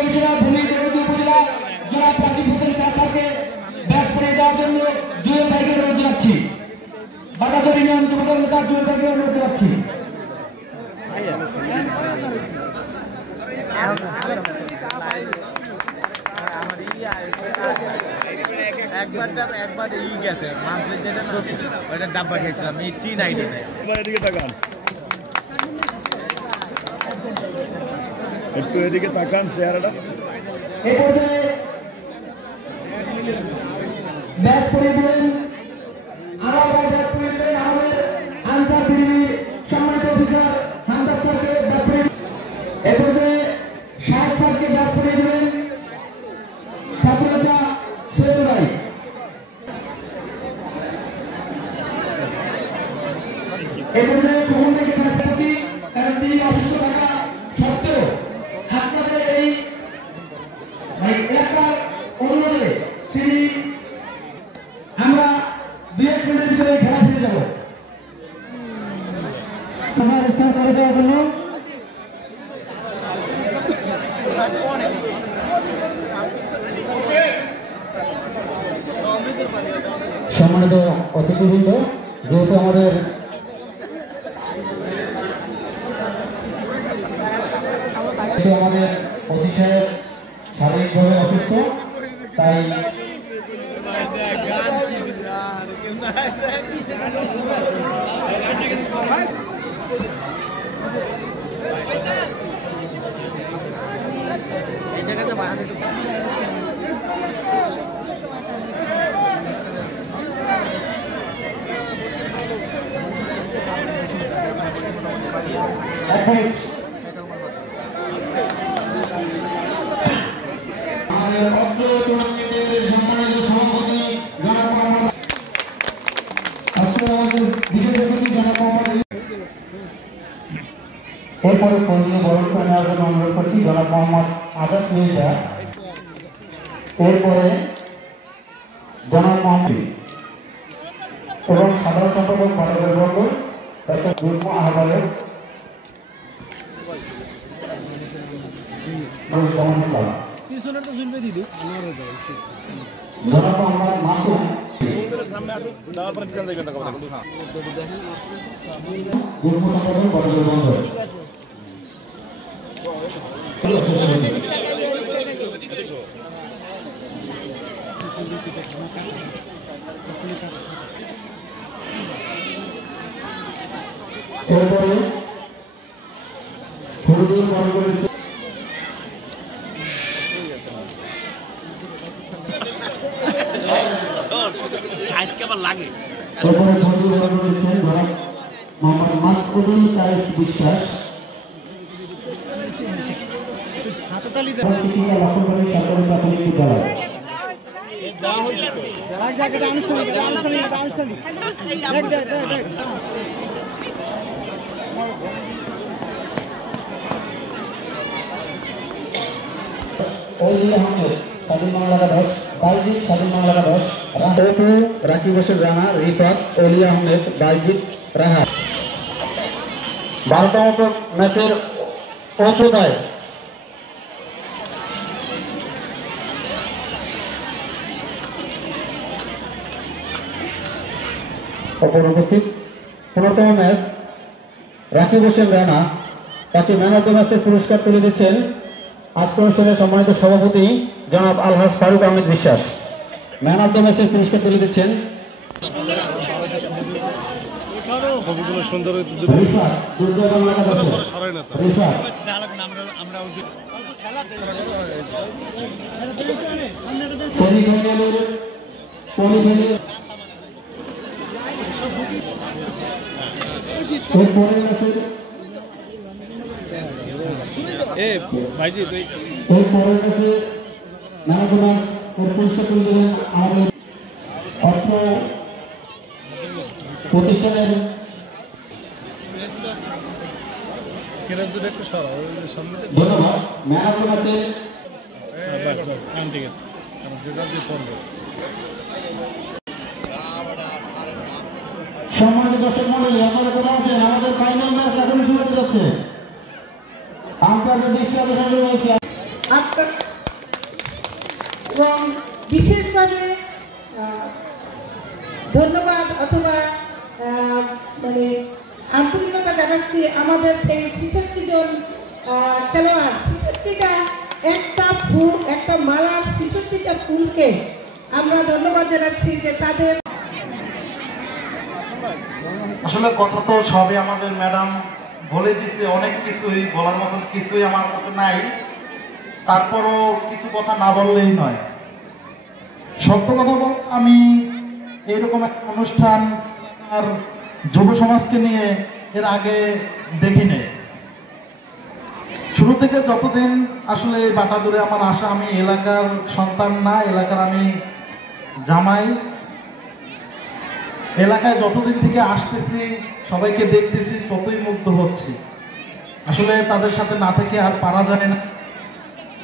Commissioner ভূমি উপজেলা জনাব রাকিব হোসেন কাসারকে ব্যাট করে দেওয়ার জন্য জুয়েল ভাইকে অনুরোধ জানাচ্ছি। বাটাচর ইউনিয়ন যুবদল নেতা জুয়েল ভাইকে অনুরোধ জানাচ্ছি। একবার ই গেছে মান্থলি যেটা ওইটা ডাব্বা খেয়েছিলাম 1899 এদিকে তাকান একটু এদিকে তাকান চেহারাটা এই পর্যায়ে ব্যাট করে দিলেন আবার ব্যাট করে দিলেন আমাদের আনসার বিডিবির সম্মানিত অফিসার হামদাদ স্যারকে ব্যাট করে এই পর্যায়ে শাহেদ স্যারকে ব্যাট করে দিলেন ছাত্রনেতা সৈয়দ ভাই। এই পর্যায়ে ভ্রমণ থেকে রাষ্ট্রপতি কারণ তিনি অসুস্থ থাকা সত্ত্বেও আপনাদের এই এলাকার অনুরোধে তিনি আমরা 2-1 মিনিটের ভিতরে খেলা ফিরে যাব। স্থান করে দেওয়ার জন্য সম্মানিত অতিথিবৃন্দ, যেহেতু আমাদের ওসি সাহেব শারীরিকভাবে অসুস্থ, তাই এই জায়গাতে বাড়াতে এরপরে কর্মীয় বরণ করে নেওয়ার জন্য অনুরোধ করছি জনাব মোহাম্মদ আজাদ মির্জা। এরপরে জনাব মোহাম্মদ এবং সাধারণ সম্পাদক বাটাচর বর্গ ডক্টর যুগ্ম আহ্বায়ক ইসলাম, জনাব মোহাম্মদ মাসুম, যুগ্ম সম্পাদক বাটাচর বর্গ। এরপরে হলুদ বরণ করেছে লাগে এরপরে হলুদ বরণ করেছেন জনাব মোহাম্মদ মাসউদুল কায়েস বিশ্বাস, লক্ষণবাড়ি সরকারি প্রাথমিক বিদ্যালয়। ওলি আহমেদ স্বাধীন বাংলা একাদশ, বালজিৎ স্বাধীন বাংলা একাদশ, রাকিব হোসেন রানা, রিফাত, ওলি আহমেদ, বালজিৎ, রাহা। 12তম ম্যাচের অন্তদায় অপর উপস্থিত 15তম ম্যাচ রাকিব হোসেন রানা, তাকে ম্যান অব দ্য ম্যাচের পুরস্কার তুলে দিচ্ছেন আজকে অনুষ্ঠানের সম্মানিত সভাপতি জনাব আলহাজ ফারুক আহমেদ বিশ্বাস। ম্যান অব দ্য ম্যাচের পুরস্কার তুলে দিচ্ছেন প্রতিষ্ঠানের ধন্যবাদ। ম্যান অব দ্য ম্যাচে সম্মানিত দর্শক মন্ডলী, আপনারা কোথাও আছেন? আমাদের ফাইনাল ম্যাচ এখন শুরু হতে যাচ্ছে। আম্পায়ারদের দৃষ্টি আকর্ষণ করা হয়েছে। ধন্যবাদ অথবা মানে আন্তরিকতা জানাচ্ছি আমাদের সেই 66 জন খেলোয়াড়, 66টা একটা ফুল, একটা মালার 66টা ফুলকে আমরা ধন্যবাদ জানাচ্ছি যে তাদের আসলে কথা তো সবই আমাদের ম্যাডাম বলে দিছে, অনেক কিছুই বলার মতন কিছুই আমার কাছে নাই, তারপরও কিছু কথা না বললেই নয়। সত্য কথা বলতে আমি এইরকম একটা অনুষ্ঠান আর যুব সমাজকে নিয়ে এর আগে দেখিনি। শুরু থেকে যতদিন আসলে এই বাটা জুড়ে আমার আশা, আমি এলাকার সন্তান না, এলাকার আমি জামাই, এলাকায় যতদিন থেকে আসতেছি সবাইকে দেখতেছি ততই মুগ্ধ হচ্ছি। আসলে তাদের সাথে না থেকে আর পারা যায় না,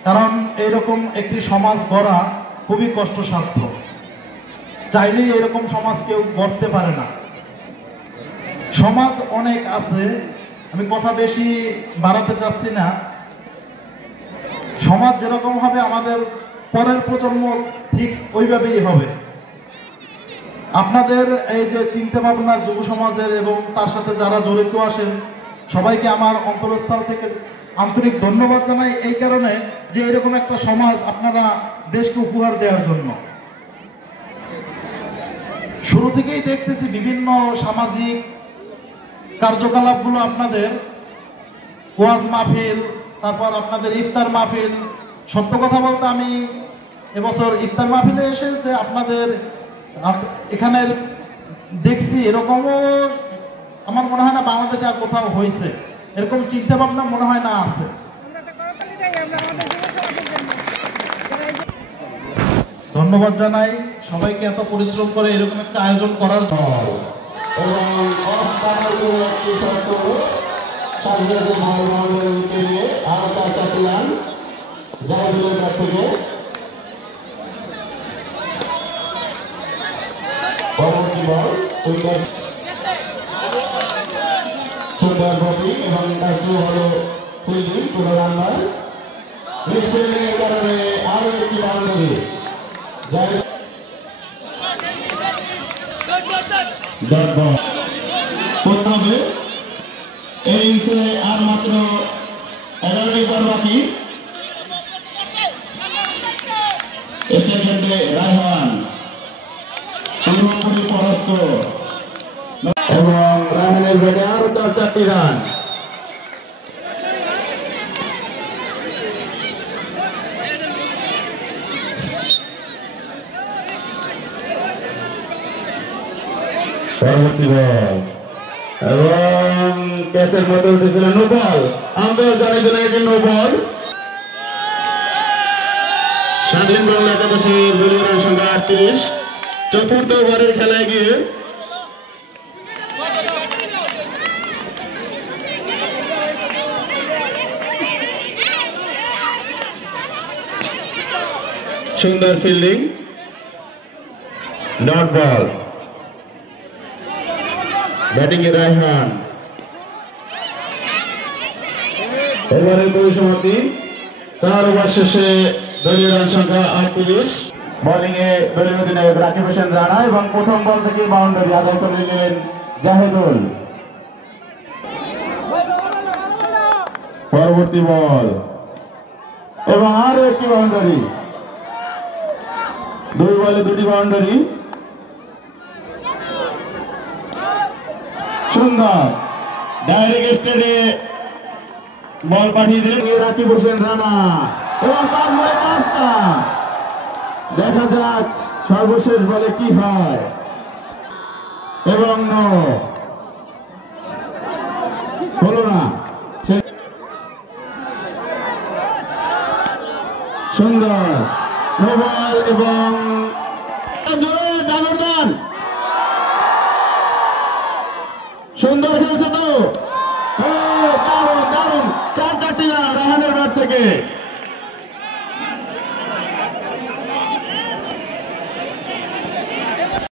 কারণ এইরকম একটি সমাজ গড়া খুবই কষ্টসাধ্য। চাইলেই এরকম সমাজ কেউ গড়তে পারে না। সমাজ অনেক আছে, আমি কথা বেশি বাড়াতে চাচ্ছি না। সমাজ যেরকম হবে আমাদের পরের প্রজন্ম ঠিক ওইভাবেই হবে। আপনাদের এই যে চিন্তা ভাবনা যুব সমাজের এবং তার সাথে যারা জড়িত আছেন সবাইকে আমার অন্তরস্থল থেকে আন্তরিক ধন্যবাদ জানাই, এই কারণে যে এরকম একটা সমাজ আপনারা দেশকে উপহার দেওয়ার জন্য। শুরু থেকেই দেখতেছি বিভিন্ন সামাজিক কার্যকলাপগুলো আপনাদের, ওয়াজ মাহফিল, তারপর আপনাদের ইফতার মাহফিল। সত্য কথা বলতে আমি এবছর ইফতার মাহফিলে এসে যে আপনাদের এখানে দেখছি, এরকমও আমার মনে হয় না বাংলাদেশে আর কোথাও হয়েছে, এরকম চিন্তা ভাবনা মনে হয় না আছে। ধন্যবাদ জানাই সবাইকে এত পরিশ্রম করে এরকম একটা আয়োজন করার জন্য। সুন্দর বটি এবং তার চেয়ে ভালো ফিল্ডিং কোনো রান্নার মিসফিল্ডিং এর কারণে আরো একটি বাউন্ডারি করতে হবে। এই ইনিংসে আর মাত্র 11টি বল বাকি। স্টেডিয়ামে রায়হান পুরোপুরি পরাস্ত এবং রায়হানের ব্যাটে আরো 4টি রান। পরবর্তী বল এবং ক্যাচের মধ্যে উঠেছিল নো বল। আম্পায়ার জানিয়ে দিলেন এটি নো বল। স্বাধীন বাংলা একাদশের দলীয় রান সংখ্যা 38। চতুর্থ ওভারের খেলায় গিয়ে সুন্দর ফিল্ডিং, ডট বল। ব্যাটিং এ রায়হান। ওভারের পরিসমাপ্তি। 4 ওভার শেষে দলীয় রান সংখ্যা 38। বোলিং এ দলীয় অধিনায়ক রাকিব হোসেন রানা এবং প্রথম বল থেকে বাউন্ডারি আদায় করে নিলেন জাহেদুল। পরবর্তী বল এবং আরো একটি বাউন্ডারি। 2 বলে 2টি বাউন্ডারি। সুন্দর ডাইরেক্ট স্টেডে বল পাঠিয়ে দিলেন রাকিব হোসেন রানা এবং 5 বলে 5টা। দেখা যাক সর্বশেষ বলে কি হয় এবং নো হলো না। সুন্দর নো বল এবং জোরে জাগরদান। সুন্দর খেলছে তো, দারুণ দারুণ 4টি রান রায়হানের ব্যাট থেকে।